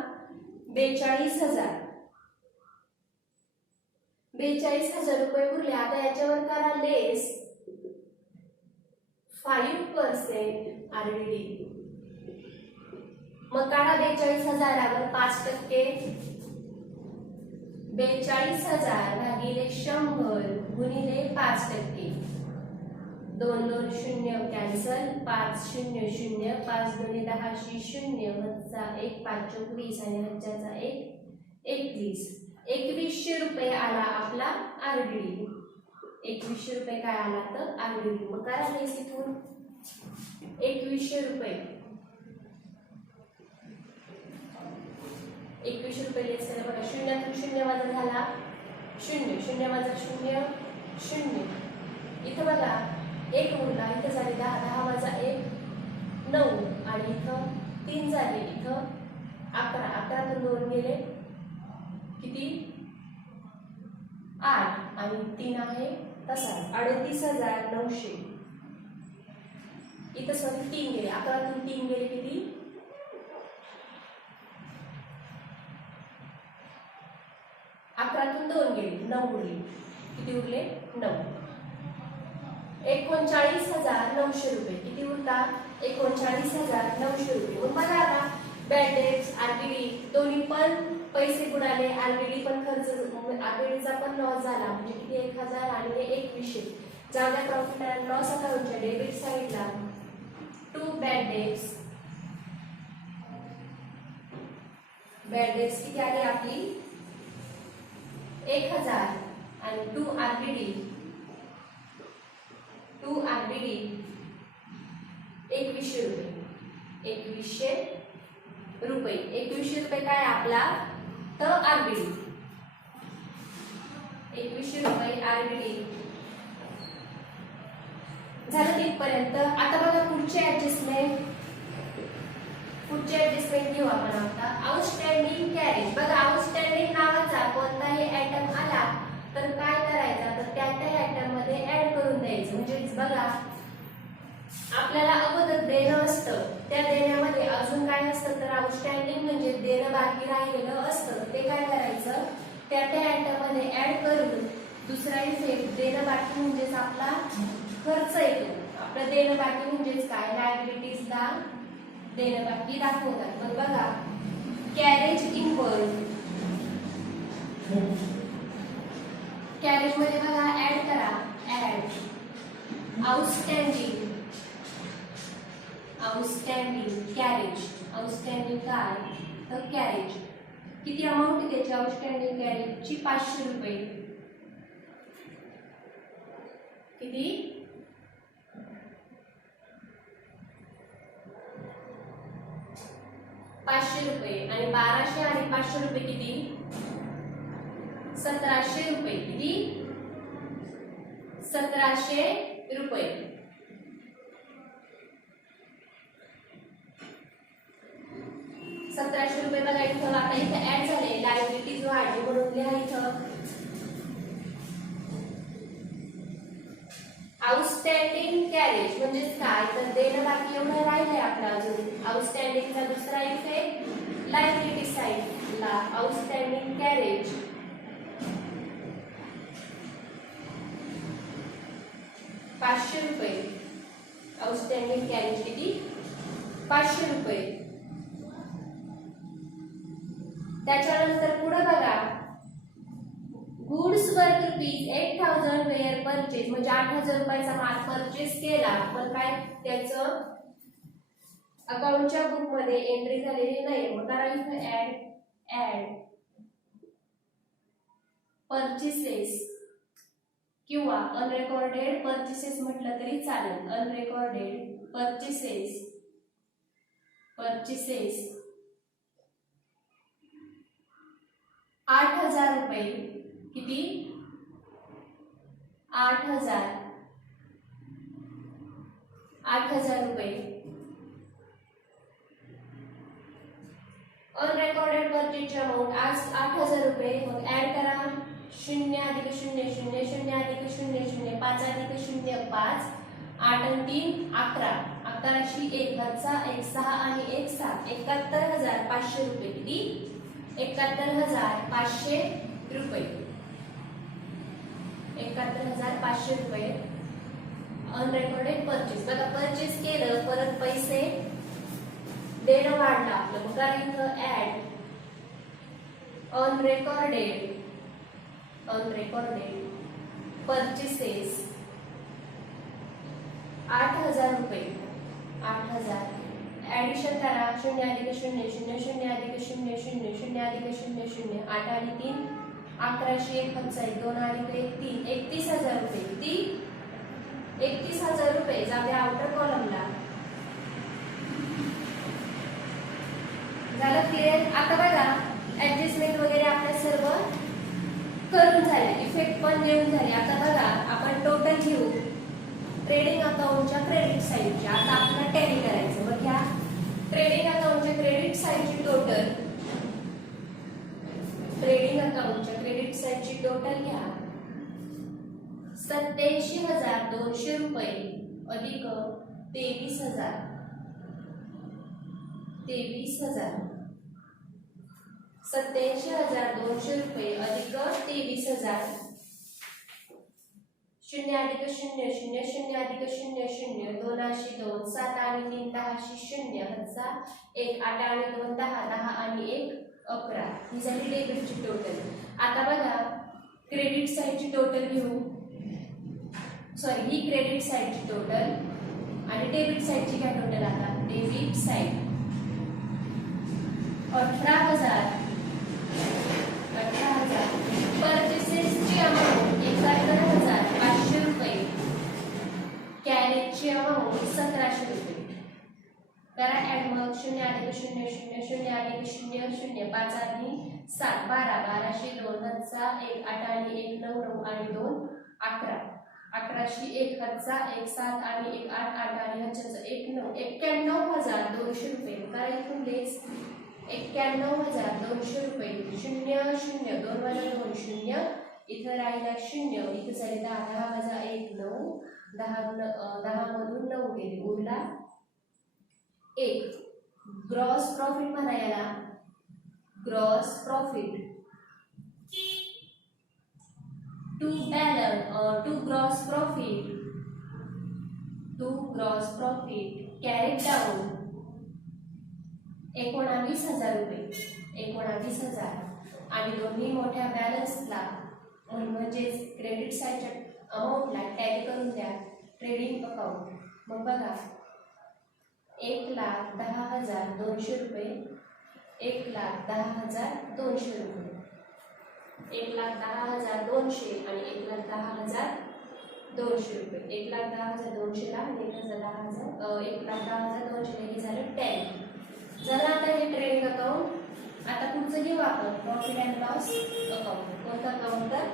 42,000. 42,000 रुपये उरले. आता याच्यावर करा लेस 5% RDD. मग काढा 42,000वर 5%. 42,000 भागिले 100 गुणिले 5%. 2 2 0 कॅन्सल. 5 0 0 5 2 10 0 वजा 1 5 20 आणि हजारचा 1 21. 2100 रुपये आला आपला RDD. 2100 रुपये काय आला तर RDD. मग करा लेस इथून 2100 रुपये. 2100 रुपये लेस करा. बघा 0 0 वजा झाला 0 0 वजा 0 0. इथं बघा 1 उरला. इथं झाले 10 10 वजा 1 9 आणि इथं 3 झाले. इथं 11 11 तून 2 गेले किती 8 आणि 3 आहे तसा 38,900. इथं सॉरी 3 गेले. 11 तून 3 गेले किती 11 तून 2 गेले 9 उरले. किती उरले 9. 39,900 रुपये. किती उरतात? 39,900 रुपये. मग बघा आता बॅड डेट्स, आरबीडी दोन्ही पण पैसे बुडाले, आरबीडी पण खर्च, आरबीडीचा पण लॉस झाला, म्हणजे किती 1,000 आणि हे 2100. जाऊ द्या प्रॉफिट अँड लॉस अकाउंटच्या डेबिट साईडला to bad debts. Bad debts किती आली आपली? 1,000 आणि टू आरबीडी 2100 रुपये. 2100 रुपये. 2100 रुपये काय आपला? तर आरबीडी 2100 रुपये आरबीडी झालं तिथपर्यंत. आता बघा पुढचे ऍडजस्टमेंट घेऊ आपण आता. Outstanding carriage. बघा आउटस्टँडिंग नावाचा कोणताही आयटम आला तर काय करायचं, तर त्या आयटम मध्ये ऍड करून द्यायचं. म्हणजे बघा आपल्याला अगोदर देणं असतं, त्या देण्यामध्ये अजून काय असतं, तर आउटस्टँडिंग म्हणजे देणं बाकी राहिलेलं असतं. ते काय करायचं, त्या आयटम मध्ये ऍड करून दुसरा इफेक्ट देणं बाकी म्हणजेच आपला खर्च येतो. आपलं देणं बाकी म्हणजेच काय, लायबिलिटीजला देणं बाकी दाखवतात. मग बघा कॅरेज इनवर्ड. कॅरेज मध्ये बघा ऍड करा, ऍड आउटस्टँडिंग कॅरेज. आउटस्टँडिंग काय, तर कॅरेज. किती अमाऊंट आहे त्याची आउटस्टँडिंग कॅरेजची? 500 रुपये. किती? 500 रुपये. आणि 1200 आणि 500 रुपये किती? 1700 रुपये. किती? 1700 रुपये. 1700 रुपये बघा इथं. आता इथं ऍड झाले, लायबिलिटीज वाढली म्हणून लिहा इथं आउटस्टँडिंग कॅरेज. म्हणजेच काय, तर देणं बाकी एवढं राहिलंय आपलं अजून. आउटस्टँडिंगचा दुसरा इफेक्ट लायबिलिटी साइडला आउटस्टँडिंग कॅरेज 500 रुपये. आउटस्टँडिंग कॅरेज किती? 500 रुपये. त्याच्यानंतर पुढे बघा गुड्स वर्थ ₹8,000 वेअर परचेज. म्हणजे 8,000 रुपयाचा माल परचेस केला, पण काय त्याचं अकाउंटच्या बुक मध्ये एंट्री झालेली नाही. मग करा इथं ऍड परचेसेस किंवा अनरेकॉर्डेड परचेसेस म्हटलं तरी चालेल. अनरेकॉर्डेड परचेसेस 8,000 रुपये. किती? 8,000 रुपये. अनरेकॉर्डेड परचेज अमाउंट आज 8,000 रुपये. मग ऍड करा 0 अधिक 0 0 0 अधिक 0 0 5 अधिक 0 5 8 आणि 3 11. 11शी 1 घरचा 1 6 आणि 1 7. 71,500 रुपये. किती? 71,500 रुपये. 71,500 रुपये अनरेकॉर्डेड परचेस. बघा परचेस केलं, परत पैसे देणं वाढलं आपलं. मग काय इथं ऍड अनरेकॉर्डेड परचेसेस 8,000 रुपये. 8,000 ऍडिशन करा 0 अधिक 0 0 0 अधिक 0 0 0 अधिक 0 0 8 आणि 3 11शी 1 खर्च 2 अधिक 1 3 31,000 रुपये. किती? 31,000 रुपये. जाते आउटर कॉलमला. झालं क्लिअर? आता बघा ऍडजस्टमेंट वगैरे आपल्या सर्व करून झाले, इफेक्ट पण देऊन झाले. आता बघा आपण टोटल घेऊ ट्रेडिंग अकाउंटच्या क्रेडिट साईडची. आता आपल्याला टॅली करायचं. मग ह्या ट्रेडिंग अकाउंटच्या क्रेडिट साईडची टोटल, ट्रेडिंग अकाउंटच्या क्रेडिट साईडची टोटल घ्या 87,200 रुपये अधिक 23,000. 87,200 रुपये अधिक 23,000 0 अधिक 0 0 0 अधिक 0 0 2 2 7 आणि 3 10 0 1000 1 8 आणि 2 10 10 आणि 1 11 ही झाली डेबिटची टोटल. आता बघा क्रेडिट साईडची टोटल घेऊ. सॉरी ही क्रेडिट साईडची टोटल आणि डेबिट साईडची काय टोटल. आता डेबिट साईड 18,000 परचेसेसची अमाऊंट 71,500 रुपये. कॅरेजची अमाऊंट 1,700 रुपये. करा ऍड मग 0 अधिक 0 0 0 अधिक 0 0 5 आणि 7 12 12 2 1 8 आणि 1 9 9 आणि 2 11 11 1 1 7 आणि 1 8 8 आणि 1 9 91,200 रुपये. करा इथून लेस 91,200 रुपये. 0 0 2 वजा 2 0 इथं राहिला 0 इथं झाले 10 10 वजा 1 9 10 मधून 9 गेले उरला 1. ग्रॉस प्रॉफिट म्हणा याला. Gross profit to gross profit carried down 19,000 रुपये. 19,000 आणि दोन्ही मोठ्या बॅलन्सला म्हणजेच क्रेडिट साईडच्या अमाऊंटला टॅली करून द्या ट्रेडिंग अकाउंट. मग बघा 1,10,200 रुपये 1,10,200 रुपये 1,10,200 आणि 1,10,200 रुपये. 1,10,200 ला 1,10,200 हे झालं 10. जर आता हे ट्रेडिंग अकाउंट. आता पुढचं घेऊ आपण प्रॉफिट अँड लॉस अकाउंट. कोणतं अकाउंट तर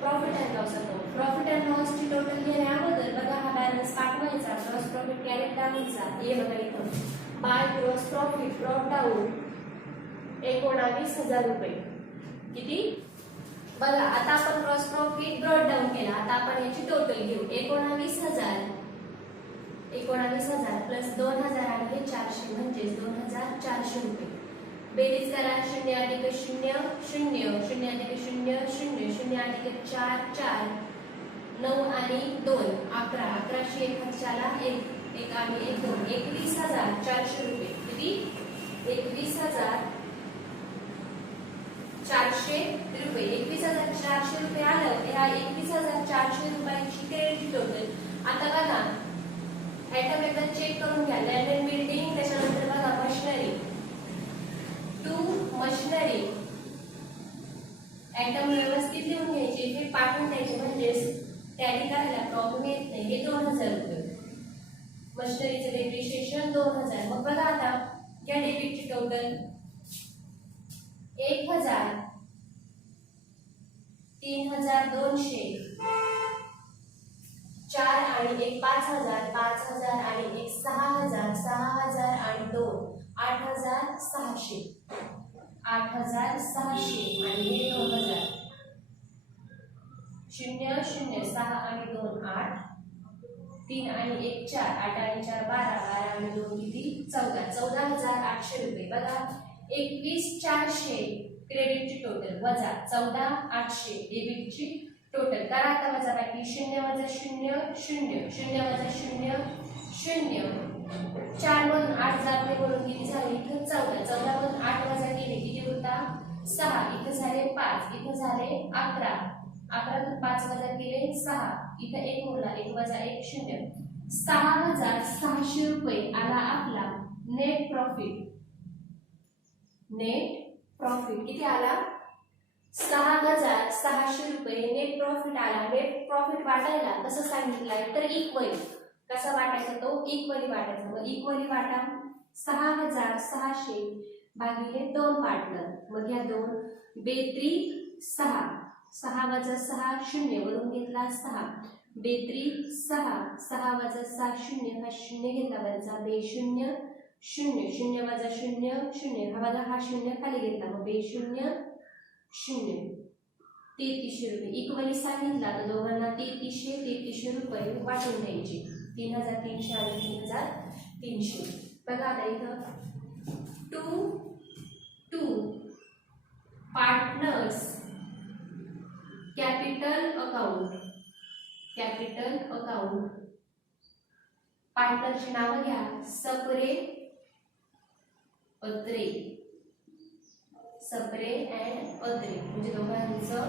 profit and loss account. Profit and लॉसची टोटल घेण्या अगोदर बघा हा बॅलन्स पाठवायचा. ग्रॉस प्रॉफिट कॅरेट डाऊनचा हे बघा इथं by gross profit brought down 19,000 रुपये. किती बघा आता आपण ग्रॉस प्रॉफिट ब्रॉट डाऊन केला. आता आपण याची टोटल घेऊ. 19,000 प्लस 2,000 आणि हे 400 म्हणजे 2,400 रुपये. बेरीज करा 0 अधिक 0 0 0 अधिक 0 0 0 अधिक 4 4 9 आणि 2 11 11 1 4 1 1 आणि 1 2 21,400 रुपये. किती 21,400 रुपये. 21,400 रुपये आलं. ह्या 21,400 रुपयाची क्रेडिट टोटल. आता बघा आयटम एकदा चेक करून घ्या. लँड अँड बिल्डिंग त्याच्यानंतर बघा मशिनरी टू मशिनरी आयटम व्यवस्थित लिहून घ्यायचे. हे पाठवून द्यायचे म्हणजेच टॅली करायला प्रॉब्लेम येत नाही. हे 2,000 रुपये. मशिनरीचं डेप्रिशिएशन 2,000. मग बघा आता या डेबिटची टोटल 1,000 3,200 4 आणि 1 5,000 5,000 आणि 1 6,000 6,000 आणि 2 8,600 8,600 आणि हे 2,000 0 0 6 आणि 2 8 3 आणि 1 4 8 आणि 4 12 12 आणि 2 किती 14 14,800 रुपये. बघा 21,400 क्रेडिटची टोटल वजा 14,800 डेबिटची टोटल. करा आता वजा बाकी 0 वजा 0 0 0 वजा 0 0 4 मधून 8 जाते म्हणून किती झाले इथं 14 14 मधून 8 वजा केले किती होता 6 इथं झाले 5 इथं झाले 11 11 5 वजा केले 6 इथं 1 उरला 1 वजा 1 0 6,600 रुपये आला आपला नेट प्रॉफिट. नेट प्रॉफिट किती आला 6,600 रुपये नेट प्रॉफिट आला. नेट प्रॉफिट वाटायला कसं सांगितलंय तर इक्वली. कसा वाटायचा तो इक्वली वाटायचा. मग इक्वली वाटा 6,600 भागिले 2 पार्टनर. मग या 2 बेत्री 6 6 वजा 6 0 वरून घेतला 6 बेत्री 6 6 वजा 6 0 हा 0 घेतला वरचा बे 0 0 0 वजा 0 0 हा बघा हा 0 खाली घेतला मग बे 0 0 3300 रुपये. इक्वली सांगितला तर दोघांना 3300 रुपये वाटून द्यायचे. 3,300 आणि 3,300. बघा आता इथं 2 पार्टनर्स कॅपिटल कॅपिटल अकाउंट, पार्टनरची नाव घ्या सप्रे अत्रे, सप्रे अँड अत्रे म्हणजे दोघांचं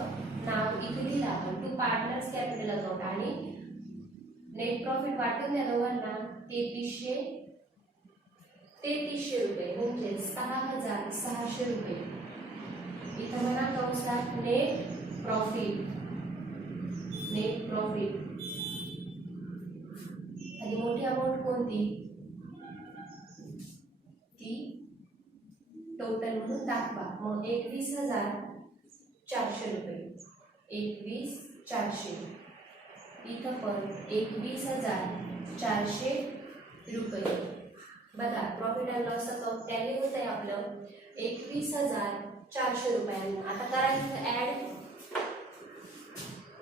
नाव इथे लिहिलं आपण. टू पार्टनर्स कॅपिटल अकाउंट आणि नेट प्रॉफिट वाटून द्या दोघांना 3300 रुपये म्हणजे 6600 रुपये. इथं म्हणा कंसात नेट प्रॉफिट, नेट प्रॉफिट. आणि मोठी अमाऊंट कोणती ती टोटल म्हणून दाखवा. मग 21,400 रुपये, 21,400. इथं पण 21,400 रुपये. बघा profit and loss account tally होत आहे आपलं 21,400 रुपयांना. आता करायचं ऍड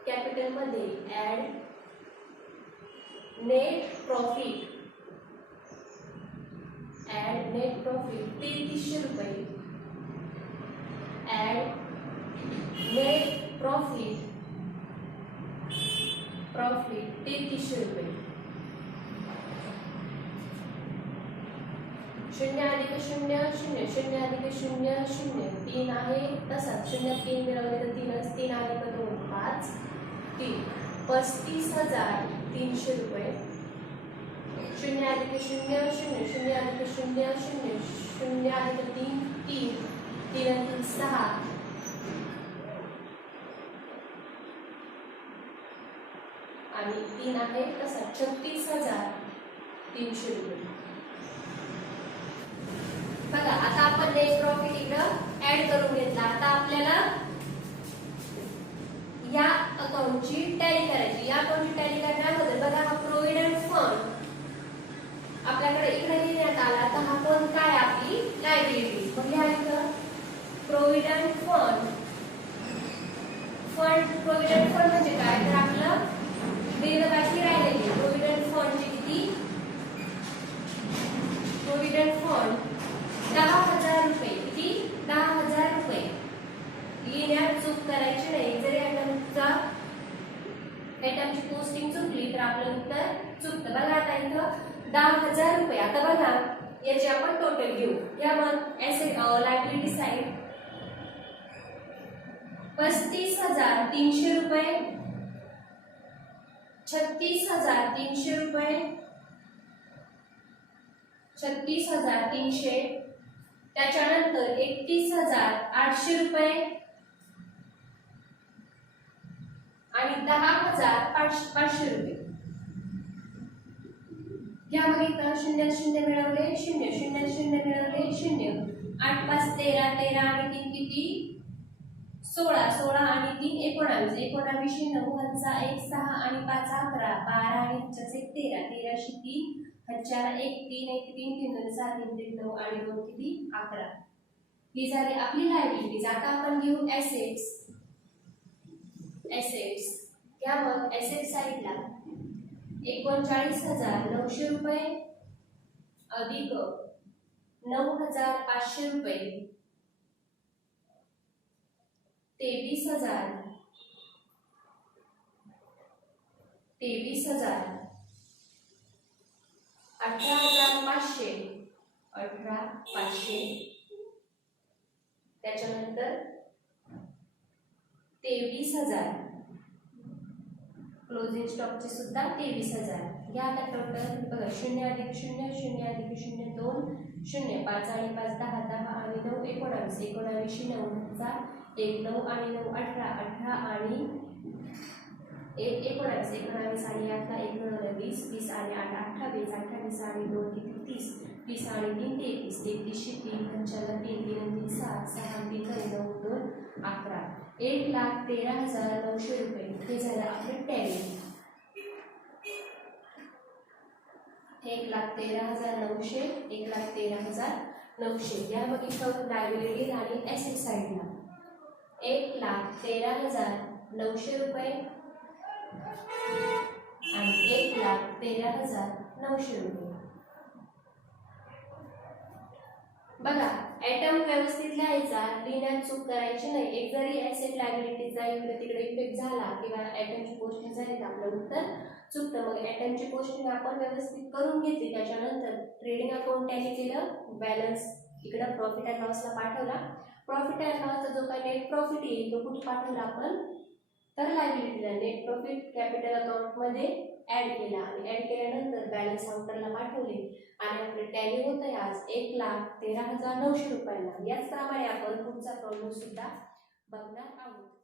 कॅपिटल मध्ये, add net profit, add net profit 3300 रुपये, ऍड नेट प्रॉफिट 3300 रुपये. 0 अधिक 0 0 0 अधिक 0 0 3 आहे तसाच 0 3 मिळवले तर 3च. 3 अधिक 2 5 3 35,300 रुपये. 0 अधिक 0 0 0 अधिक 0 0 0 अधिक 3 3 3 अधिक 6 आणि 3 आहे तसा 36,300 रुपये. बघा आता आपण नेट प्रॉफिट इकडं ऍड करून घेतला. आता आपल्याला या अकाउंटची टॅली करायची. या अकाउंटची टॅली करण्याबद्दल बघा हा प्रोव्हिडंट फंड आपल्याकडे इकडे लिहिण्यात आला. तर हा कोण काय आपली लायबिलिटी. मग लिहायचं प्रोव्हिडंट फंड. प्रोव्हिडंट फंड म्हणजे काय तर आपलं देयबाकी राहिलेली प्रोव्हिडंट फंडची किती, प्रोव्हिडंट फंड 10,000 रुपये. किती 10,000 रुपये. लिहिण्यात चूक करायची नाही. जर आयटमची पोस्टिंग चुकली तर आपलं उत्तर चुकतं. बघा आता इथं 10,000 रुपये. आता बघा याची आपण टोटल घेऊ. या मग ऍसेट लायबिलिटी साइड 35,300 रुपये, 36,300 रुपये, 36,300. त्याच्यानंतर 31,800 रुपये आणि 10,500 रुपये. या मग इथं 0 0 मिळवले 0 0 0 मिळवले 0. 8 5 13 13 आणि 3 किती 16 16 आणि 3 19 19 9 हंचा 1 6 आणि 5 11 12 आणि 5 1 13 13 3 4 1 3 1 3 3 2 7 3 3 9 आणि 2 किती 11. ही झाली आपली लायबिलिटीज. आता आपण घेऊ ऍसेट्स. ऍसेट्स घ्या मग ऍसेट साइडला 39,900 रुपये अधिक 9,500 रुपये 23,000 18,500 18,500. त्याच्यानंतर 23,000 क्लोजिंग स्टॉकचे सुद्धा 23,000. घ्या आता टोटल बघा 0 अधिक 0 0 अधिक 0 2 0 5 आणि 5 10 10 आणि 9 19 19 9 10 1 9 आणि 9 18 18 आणि 1 19 19 आणि 8 1 मिळवलं 20 20 आणि 8 28 28 आणि 2 किती 30 30 आणि 3 33 33 3 पंचाला 3 3 3 7 6 3 9 2 11 1,13,900 रुपये. हे झालं आपले टॅली 1,13,900 1,13,900. या मग इथं लायबिलिटीज आणि ऍसेट साइडला 1,13,900 रुपये आणि 1,13,900 रुपये. बघा, आयटम व्यवस्थित लिहायचा, लिहिण्यात चूक करायची नाही. एक जरी ऍसेट लायबिलिटीचा इकडे तिकडे इफेक्ट झाला किंवा आयटमची पोस्टिंग झाली तर आपलं उत्तर चुकतं. मग आयटमची पोस्टिंग आपण व्यवस्थित करून घेतली, त्याच्यानंतर ट्रेडिंग अकाउंट टॅली केलं, बॅलन्स इकडं प्रॉफिट अँड लॉसला पाठवला. प्रॉफिट अँड लॉसचा जो काही नेट प्रॉफिट येईल तो कुठे पाठवला आपण, तर लायबिलिटीला. नेट प्रॉफिट कॅपिटल अकाउंट मध्ये ऍड केला आणि ऍड केल्यानंतर बॅलन्स काउंटरला पाठवले आणि आपले टॅली होत आहे आज 1,13,900 रुपयांना. याचप्रमाणे आपण पुढचा प्रॉब्लेम सुद्धा बघणार आहोत.